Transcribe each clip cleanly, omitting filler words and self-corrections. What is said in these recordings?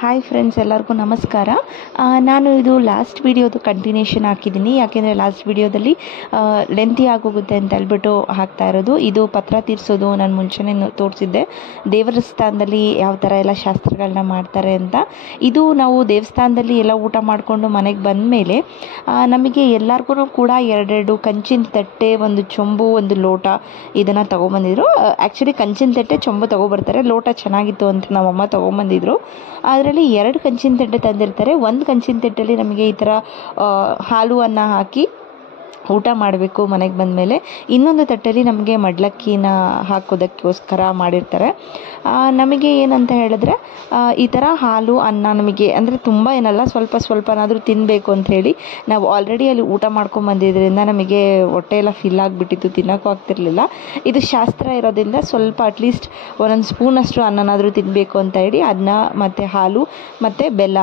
Hi friends, ಎಲ್ಲರಿಗೂ ನಮಸ್ಕಾರ. ನಾನು ಇದು ಲಾಸ್ಟ್ ವಿಡಿಯೋದು ಕಂಟಿನ್ಯೂಷನ್ ಹಾಕಿದ್ದೀನಿ. ಯಾಕೆಂದರೆ ಲಾಸ್ಟ್ ವಿಡಿಯೋದಲ್ಲಿ ಲೆಂತಿ ಆಗೋಗುತ್ತೆ ಅಂತ ಹೇಳ್ಬಿಟ್ಟು ಹಾಕ್ತಾ ಇರೋದು. ಇದು ಪತ್ರ ತೀರಿಸೋದು ನಾನು ಮುಂಚೆನೇ ತೋರಿಸಿದ್ದೆ, ದೇವರ ಸ್ಥಾನದಲ್ಲಿ ಯಾವ ಥರ ಎಲ್ಲ ಶಾಸ್ತ್ರಗಳನ್ನ ಮಾಡ್ತಾರೆ ಅಂತ. ಇದು ನಾವು ದೇವಸ್ಥಾನದಲ್ಲಿ ಎಲ್ಲ ಊಟ ಮಾಡಿಕೊಂಡು ಮನೆಗೆ ಬಂದ ಮೇಲೆ ನಮಗೆ ಎಲ್ಲರಿಗೂ ಕೂಡ ಎರಡೆರಡು ಕಂಚಿನ ತಟ್ಟೆ, ಒಂದು ಚೊಂಬು, ಒಂದು ಲೋಟ ಇದನ್ನು ತೊಗೊಂಬಂದಿದ್ರು. ಆ್ಯಕ್ಚುಲಿ ಕಂಚಿನ ತಟ್ಟೆ ಚೊಂಬು ತೊಗೊಬರ್ತಾರೆ, ಲೋಟ ಚೆನ್ನಾಗಿತ್ತು ಅಂತ ನಮ್ಮಮ್ಮ ತೊಗೊಂಬಂದಿದ್ರು. ಅದರಲ್ಲಿ 2 ಕಂಚಿನ ತಟ್ಟೆ ತಂದಿರ್ತಾರೆ. ಒಂದು ಕಂಚಿನ ತಟ್ಟೆಯಲ್ಲಿ ನಮಗೆ ಈ ಥರ ಹಾಲು ಅನ್ನ ಹಾಕಿ ಊಟ ಮಾಡಬೇಕು ಮನೆಗೆ ಬಂದ ಮೇಲೆ. ಇನ್ನೊಂದು ತಟ್ಟೆಯಲ್ಲಿ ನಮಗೆ ಮಡ್ಲಕ್ಕಿನ ಹಾಕೋದಕ್ಕೋಸ್ಕರ ಮಾಡಿರ್ತಾರೆ. ನಮಗೆ ಏನಂತ ಹೇಳಿದ್ರೆ ಈ ಥರ ಹಾಲು ಅನ್ನ ನಮಗೆ ಅಂದರೆ ತುಂಬ ಏನಲ್ಲ, ಸ್ವಲ್ಪನಾದರೂ ತಿನ್ನಬೇಕು ಅಂಥೇಳಿ ನಾವು ಆಲ್ರೆಡಿ ಅಲ್ಲಿ ಊಟ ಮಾಡ್ಕೊಂಬಂದಿದ್ದರಿಂದ ನಮಗೆ ಹೊಟ್ಟೆ ಎಲ್ಲ ಫಿಲ್ ಆಗಿಬಿಟ್ಟಿತ್ತು, ತಿನ್ನೋಕ್ಕೂ ಆಗ್ತಿರ್ಲಿಲ್ಲ. ಇದು ಶಾಸ್ತ್ರ ಇರೋದ್ರಿಂದ ಸ್ವಲ್ಪ ಅಟ್ಲೀಸ್ಟ್ ಒಂದೊಂದು ಸ್ಪೂನಷ್ಟು ಅನ್ನನಾದರೂ ತಿನ್ನಬೇಕು ಅಂತ ಹೇಳಿ ಅನ್ನ ಮತ್ತು ಹಾಲು ಮತ್ತು ಬೆಲ್ಲ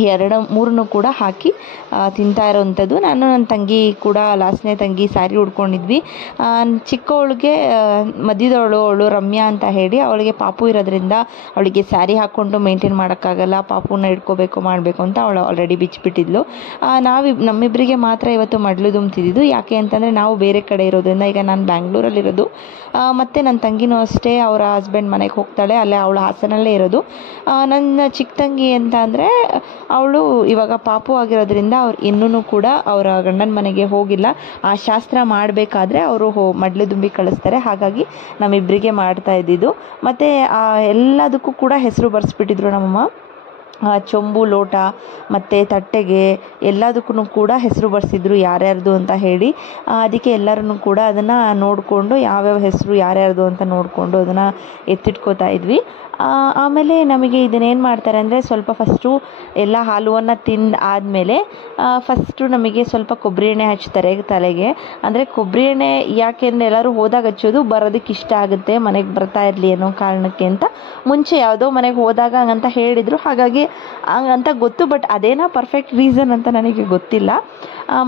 2-3 ಕೂಡ ಹಾಕಿ ತಿಂತಾ ಇರೋವಂಥದ್ದು. ನಾನು ನನ್ನ ತಂಗಿ ಕೂಡ, ಲಾಸ್ಟ್ನೇ ತಂಗಿ ಸ್ಯಾರಿ ಉಡ್ಕೊಂಡಿದ್ವಿ. ಚಿಕ್ಕವಳಿಗೆ ಮಧ್ಯದವಳು ರಮ್ಯಾ ಅಂತ ಹೇಳಿ, ಅವಳಿಗೆ ಪಾಪು ಇರೋದ್ರಿಂದ ಅವಳಿಗೆ ಸ್ಯಾರಿ ಹಾಕ್ಕೊಂಡು ಮೇಂಟೈನ್ ಮಾಡೋಕ್ಕಾಗಲ್ಲ, ಪಾಪುನ ಇಟ್ಕೋಬೇಕು ಮಾಡಬೇಕು ಅಂತ ಅವಳು ಆಲ್ರೆಡಿ ಬಿಚ್ಚಿಬಿಟ್ಟಿದ್ಲು. ನಮ್ಮಿಬ್ಬರಿಗೆ ಮಾತ್ರ ಇವತ್ತು ಮಡ್ಲು ದುಂಬ್ತಿದ್ದು. ಯಾಕೆ ಅಂತಂದರೆ ನಾವು ಬೇರೆ ಕಡೆ ಇರೋದ್ರಿಂದ, ಈಗ ನಾನು ಬ್ಯಾಂಗ್ಳೂರಲ್ಲಿರೋದು ಮತ್ತು ನನ್ನ ತಂಗಿನೂ ಅಷ್ಟೇ ಅವರ ಹಸ್ಬೆಂಡ್ ಮನೆಗೆ ಹೋಗ್ತಾಳೆ, ಅಲ್ಲೇ ಅವಳು ಹಾಸನಲ್ಲೇ ಇರೋದು. ನನ್ನ ಚಿಕ್ಕ ತಂಗಿ ಅಂತ ಅಂದರೆ ಅವಳು ಇವಾಗ ಪಾಪು ಆಗಿರೋದ್ರಿಂದ ಅವ್ರು ಇನ್ನೂ ಕೂಡ ಅವರ ಗಂಡನ ಮನೆಗೆ ಹೋಗಿಲ್ಲ. ಆ ಶಾಸ್ತ್ರ ಮಾಡಬೇಕಾದ್ರೆ ಅವರು ಮಡ್ಲು ದುಂಬಿ ಕಳಿಸ್ತಾರೆ. ಹಾಗಾಗಿ ನಮ್ಮಿಬ್ಬರಿಗೆ ಮಾಡ್ತಾ ಇದ್ದಿದ್ದು. ಮತ್ತು ಎಲ್ಲದಕ್ಕೂ ಕೂಡ ಹೆಸರು ಬರೆಸ್ಬಿಟ್ಟಿದ್ರು ನಮ್ಮಮ್ಮ. ಚೊಂಬು, ಲೋಟ ಮತ್ತು ತಟ್ಟೆಗೆ ಎಲ್ಲದಕ್ಕೂ ಕೂಡ ಹೆಸರು ಬರೆಸಿದ್ರು ಯಾರ್ಯಾರ್ದು ಅಂತ ಹೇಳಿ. ಅದಕ್ಕೆ ಎಲ್ಲರೂ ಕೂಡ ಅದನ್ನು ನೋಡಿಕೊಂಡು ಯಾವ್ಯಾವ ಹೆಸರು ಯಾರ್ಯಾರ್ದು ಅಂತ ನೋಡಿಕೊಂಡು ಅದನ್ನು ಎತ್ತಿಟ್ಕೋತಾ ಇದ್ವಿ. ಆಮೇಲೆ ನಮಗೆ ಇದನ್ನೇನು ಮಾಡ್ತಾರೆ ಅಂದರೆ, ಸ್ವಲ್ಪ ಫಸ್ಟು ಎಲ್ಲ ಹಾಲುವನ್ನು ತಿಂದು ಆದಮೇಲೆ ಫಸ್ಟು ನಮಗೆ ಸ್ವಲ್ಪ ಕೊಬ್ಬರಿ ಎಣ್ಣೆ ಹಚ್ತಾರೆ ತಲೆಗೆ. ಅಂದರೆ ಕೊಬ್ಬರಿ ಎಣ್ಣೆ ಯಾಕೆ ಅಂದರೆ ಎಲ್ಲರೂ ಹೋದಾಗ ಹಚ್ಚೋದು, ಬರೋದಕ್ಕೆ ಇಷ್ಟ ಆಗುತ್ತೆ, ಮನೆಗೆ ಬರ್ತಾ ಇರಲಿ ಅನ್ನೋ ಕಾರಣಕ್ಕೆ ಅಂತ. ಮುಂಚೆ ಯಾವುದೋ ಮನೆಗೆ ಹೋದಾಗ ಹಂಗಂತ ಹೇಳಿದರು, ಹಾಗಾಗಿ ಹಂಗಂತ ಗೊತ್ತು. ಬಟ್ ಅದೇನೋ ಪರ್ಫೆಕ್ಟ್ ರೀಸನ್ ಅಂತ ನನಗೆ ಗೊತ್ತಿಲ್ಲ.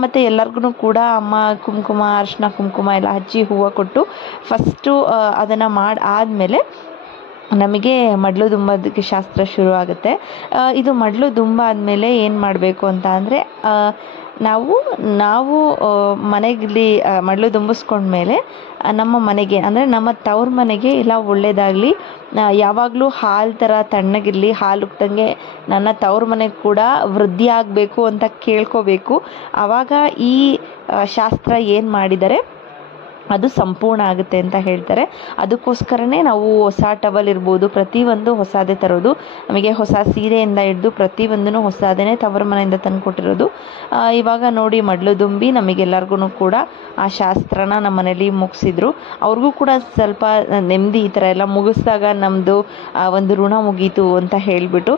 ಮತ್ತು ಎಲ್ಲರಿಗೂ ಕೂಡ ಅಮ್ಮ ಕುಂಕುಮ, ಅರಿಶಿನ ಕುಂಕುಮ ಎಲ್ಲ ಹಚ್ಚಿ ಹೂವು ಕೊಟ್ಟು ಫಸ್ಟು ಅದನ್ನು ಮಾಡಿ ಆದಮೇಲೆ ನಮಗೆ ಮಡ್ಲು ದುಂಬೋದಕ್ಕೆ ಶಾಸ್ತ್ರ ಶುರು ಆಗುತ್ತೆ. ಇದು ಮಡ್ಲು ದುಂಬ ಆದಮೇಲೆ ಏನು ಮಾಡಬೇಕು ಅಂತ ಅಂದರೆ, ನಾವು ಮನೆಯಲ್ಲಿ ಮಡ್ಲು ದುಂಬಿಸ್ಕೊಂಡ್ಮೇಲೆ ನಮ್ಮ ಮನೆಗೆ ಅಂದರೆ ನಮ್ಮ ತವ್ರ ಮನೆಗೆ ಎಲ್ಲ ಒಳ್ಳೆಯದಾಗಲಿ, ಯಾವಾಗಲೂ ಹಾಲು ಥರ ತಣ್ಣಗಿರಲಿ, ಹಾಲು ಉಕ್ದಂಗೆ ನನ್ನ ತವ್ರ ಮನೆಗೆ ಕೂಡ ವೃದ್ಧಿ ಆಗಬೇಕು ಅಂತ ಕೇಳ್ಕೋಬೇಕು. ಆವಾಗ ಈ ಶಾಸ್ತ್ರ ಏನು ಮಾಡಿದ್ದಾರೆ ಅದು ಸಂಪೂರ್ಣ ಆಗುತ್ತೆ ಅಂತ ಹೇಳ್ತಾರೆ. ಅದಕ್ಕೋಸ್ಕರನೇ ನಾವು ಹೊಸ ಟವಲ್ ಇರ್ಬೋದು, ಪ್ರತಿಯೊಂದು ಹೊಸದೇ ತರೋದು. ನಮಗೆ ಹೊಸ ಸೀರೆಯಿಂದ ಹಿಡಿದು ಪ್ರತಿಯೊಂದೂ ಹೊಸದೇ ತವರ ಮನೆಯಿಂದ ತಂದು ಕೊಟ್ಟಿರೋದು. ಇವಾಗ ನೋಡಿ ಮಡ್ಲು ದುಂಬಿ ನಮಗೆಲ್ಲರಿಗೂ ಕೂಡ ಆ ಶಾಸ್ತ್ರನ ನಮ್ಮ ಮನೇಲಿ ಮುಗಿಸಿದ್ರು. ಅವ್ರಿಗೂ ಕೂಡ ಸ್ವಲ್ಪ ನೆಮ್ಮದಿ, ಈ ಥರ ಎಲ್ಲ ಮುಗಿಸ್ದಾಗ ನಮ್ಮದು ಒಂದು ಋಣ ಮುಗೀತು ಅಂತ ಹೇಳಿಬಿಟ್ಟು.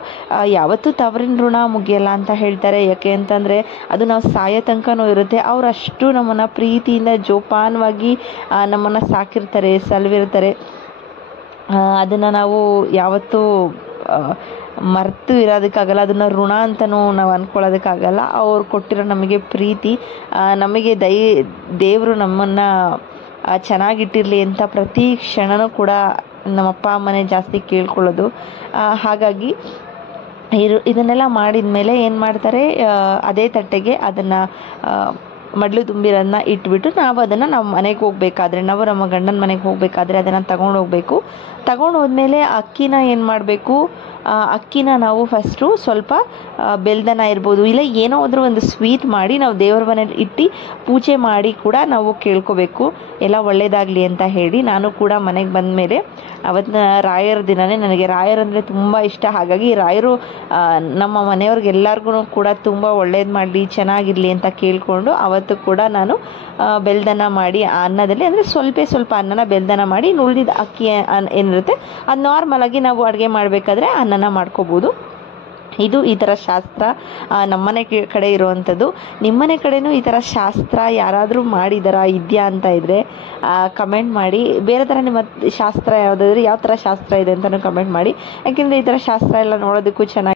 ಯಾವತ್ತೂ ತವರಿನ ಋಣ ಮುಗಿಯಲ್ಲ ಅಂತ ಹೇಳ್ತಾರೆ. ಯಾಕೆ ಅಂತಂದರೆ ಅದು ನಾವು ಸಾಯೋ ತನಕನೂ ಇರುತ್ತೆ. ಅವರಷ್ಟು ನಮ್ಮನ್ನು ಪ್ರೀತಿಯಿಂದ ಜೋಪಾನವಾಗಿ ನಮ್ಮನ್ನು ಸಾಕಿರ್ತಾರೆ, ಸಲವಿರ್ತಾರೆ. ಅದನ್ನು ನಾವು ಯಾವತ್ತೂ ಮರೆತು ಇರೋದಕ್ಕಾಗಲ್ಲ, ಅದನ್ನು ಋಣ ಅಂತಲೂ ನಾವು ಅಂದ್ಕೊಳ್ಳೋದಕ್ಕಾಗಲ್ಲ. ಅವ್ರು ಕೊಟ್ಟಿರೋ ನಮಗೆ ಪ್ರೀತಿ, ನಮಗೆ ದೇವರು ನಮ್ಮನ್ನು ಚೆನ್ನಾಗಿಟ್ಟಿರಲಿ ಅಂತ ಪ್ರತಿ ಕ್ಷಣವೂ ಕೂಡ ನಮ್ಮ ಅಪ್ಪ ಅಮ್ಮನೇ ಜಾಸ್ತಿ ಕೇಳ್ಕೊಳ್ಳೋದು. ಹಾಗಾಗಿ ಇದನ್ನೆಲ್ಲ ಮಾಡಿದ ಮೇಲೆ ಏನು ಮಾಡ್ತಾರೆ, ಅದೇ ತಟ್ಟೆಗೆ ಅದನ್ನು ಮಡ್ಲು ತುಂಬಿರೋದನ್ನ ಇಟ್ಬಿಟ್ಟು ನಾವು ಅದನ್ನು ನಮ್ಮ ಮನೆಗೆ ಹೋಗಬೇಕಾದ್ರೆ, ನಾವು ನಮ್ಮ ಗಂಡನ ಮನೆಗೆ ಹೋಗಬೇಕಾದ್ರೆ ಅದನ್ನು ತಗೊಂಡು ಹೋಗಬೇಕು. ತಗೊಂಡು ಹೋದ್ಮೇಲೆ ಅಕ್ಕಿನ ಏನು ಮಾಡಬೇಕು, ಅಕ್ಕಿನ ನಾವು ಫಸ್ಟು ಸ್ವಲ್ಪ ಬೆಲ್ದನ ಇರ್ಬೋದು, ಇಲ್ಲ ಏನೋ ಆದರೂ ಒಂದು ಸ್ವೀಟ್ ಮಾಡಿ ನಾವು ದೇವರ ಮನೇಲಿ ಇಟ್ಟು ಪೂಜೆ ಮಾಡಿ ಕೂಡ ನಾವು ಕೇಳ್ಕೋಬೇಕು, ಎಲ್ಲ ಒಳ್ಳೆಯದಾಗಲಿ ಅಂತ ಹೇಳಿ. ನಾನು ಕೂಡ ಮನೆಗೆ ಬಂದ ಮೇಲೆ ಅವತ್ತಿನ ರಾಯರ ದಿನವೇ, ನನಗೆ ರಾಯರಂದರೆ ತುಂಬ ಇಷ್ಟ. ಹಾಗಾಗಿ ರಾಯರು ನಮ್ಮ ಮನೆಯವ್ರಿಗೆಲ್ಲರಿಗೂ ಕೂಡ ತುಂಬ ಒಳ್ಳೇದು ಮಾಡಲಿ, ಚೆನ್ನಾಗಿರಲಿ ಅಂತ ಕೇಳಿಕೊಂಡು ಅವತ್ತು ಕೂಡ ನಾನು ಬೆಲ್ದನ ಮಾಡಿ ಆ ಅನ್ನದಲ್ಲಿ, ಅಂದರೆ ಸ್ವಲ್ಪ ಅನ್ನನ ಬೆಲ್ದನ ಮಾಡಿ ಉಳಿದಿದ್ದ ಅಕ್ಕಿ ಏನಿರುತ್ತೆ ಅದು ನಾರ್ಮಲಾಗಿ ನಾವು ಅಡುಗೆ ಮಾಡಬೇಕಾದ್ರೆ ಅನ್ನನ ಮಾಡ್ಕೋಬೋದು. ಇದು ಈ ಥರ ಶಾಸ್ತ್ರ ನಮ್ಮನೆ ಕಡೆ ಇರುವಂಥದ್ದು. ನಿಮ್ಮನೆ ಕಡೆನೂ ಈ ಥರ ಶಾಸ್ತ್ರ ಯಾರಾದರೂ ಮಾಡಿದಾರಾ, ಇದೆಯಾ ಅಂತ ಇದ್ದರೆ ಕಮೆಂಟ್ ಮಾಡಿ. ಬೇರೆ ಥರ ನಿಮ್ಮ ಶಾಸ್ತ್ರ ಯಾವುದಾದ್ರೆ ಯಾವ ಥರ ಶಾಸ್ತ್ರ ಇದೆ ಅಂತಲೂ ಕಮೆಂಟ್ ಮಾಡಿ. ಯಾಕೆಂದರೆ ಈ ಥರ ಶಾಸ್ತ್ರ ಎಲ್ಲ ನೋಡೋದಕ್ಕೂ ಚೆನ್ನಾಗಿ